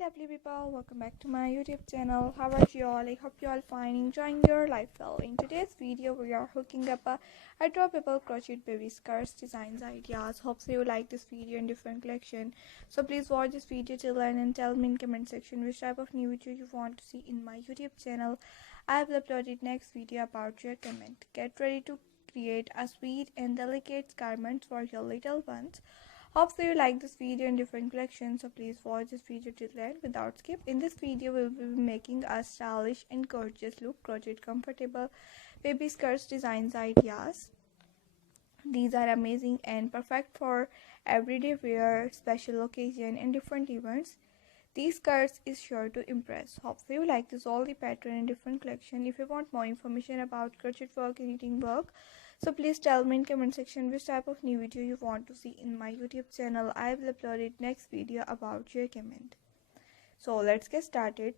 lovely people, welcome back to my YouTube channel. How are you all? I hope you all fine, enjoying your life well. In today's video we are hooking up a adorable crochet baby skirts designs ideas. Hope so you like this video in different collection. So please watch this video till the end and tell me in comment section which type of new video you want to see in my YouTube channel. I have uploaded next video about your comment. Get ready to create a sweet and delicate garment for your little ones. Hope so you like this video in different collections, so please watch this video till the end without skip. In this video we will be making a stylish and gorgeous look crochet comfortable baby skirts designs ideas. These are amazing and perfect for everyday wear, special occasion and different events. These skirts is sure to impress. Hope so you like this all the pattern in different collection. If you want more information about crochet work and knitting work, so please tell me in comment section which type of new video you want to see in my YouTube channel. I will upload next video about your comment. So let's get started.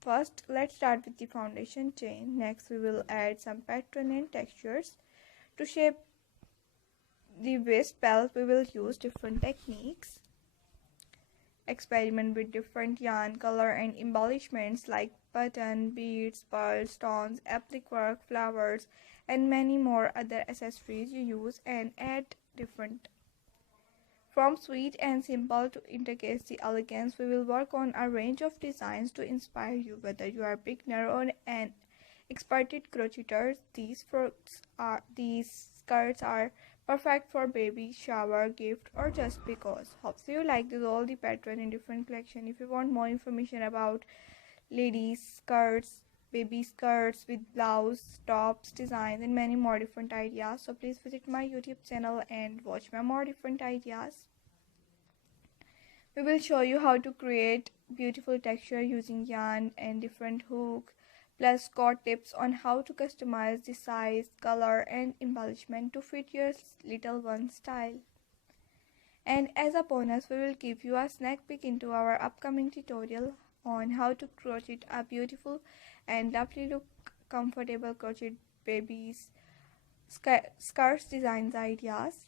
First let's start with the foundation chain. Next we will add some pattern and textures. To shape the waist belt we will use different techniques. Experiment with different yarn, color and embellishments like button, beads, pearls, stones, applique work, flowers and many more other accessories you use and add different. From sweet and simple to intricate the elegance, we will work on a range of designs to inspire you. Whether you are a beginner or an experted crocheter, these skirts are perfect for baby shower, gift or just because. Hope so you like this all the pattern in different collection. If you want more information about ladies skirts, baby skirts with blouse, tops, designs and many more different ideas, so please visit my YouTube channel and watch my more different ideas. We will show you how to create beautiful texture using yarn and different hook, plus got tips on how to customize the size, color and embellishment to fit your little one's style. And as a bonus, we will give you a snack peek into our upcoming tutorial on how to crochet a beautiful and lovely look comfortable crochet babies skirts designs ideas.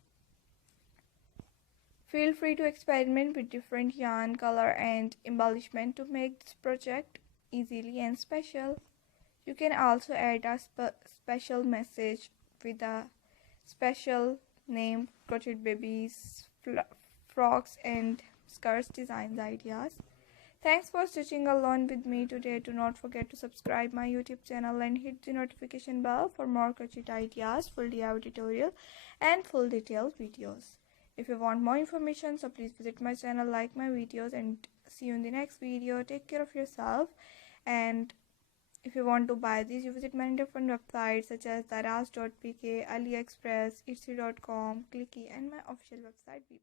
Feel free to experiment with different yarn, color and embellishment to make this project easily and special. You can also add a special message with a special name crochet babies frocks and skirts designs ideas. Thanks for stitching along with me today. Do not forget to subscribe my YouTube channel and hit the notification bell for more crochet ideas, full DIY tutorial and full detailed videos. If you want more information, so please visit my channel, like my videos and see you in the next video. Take care of yourself, and if you want to buy these, you visit many different websites such as daraz.pk, AliExpress, etsy.com, Clicky and my official website.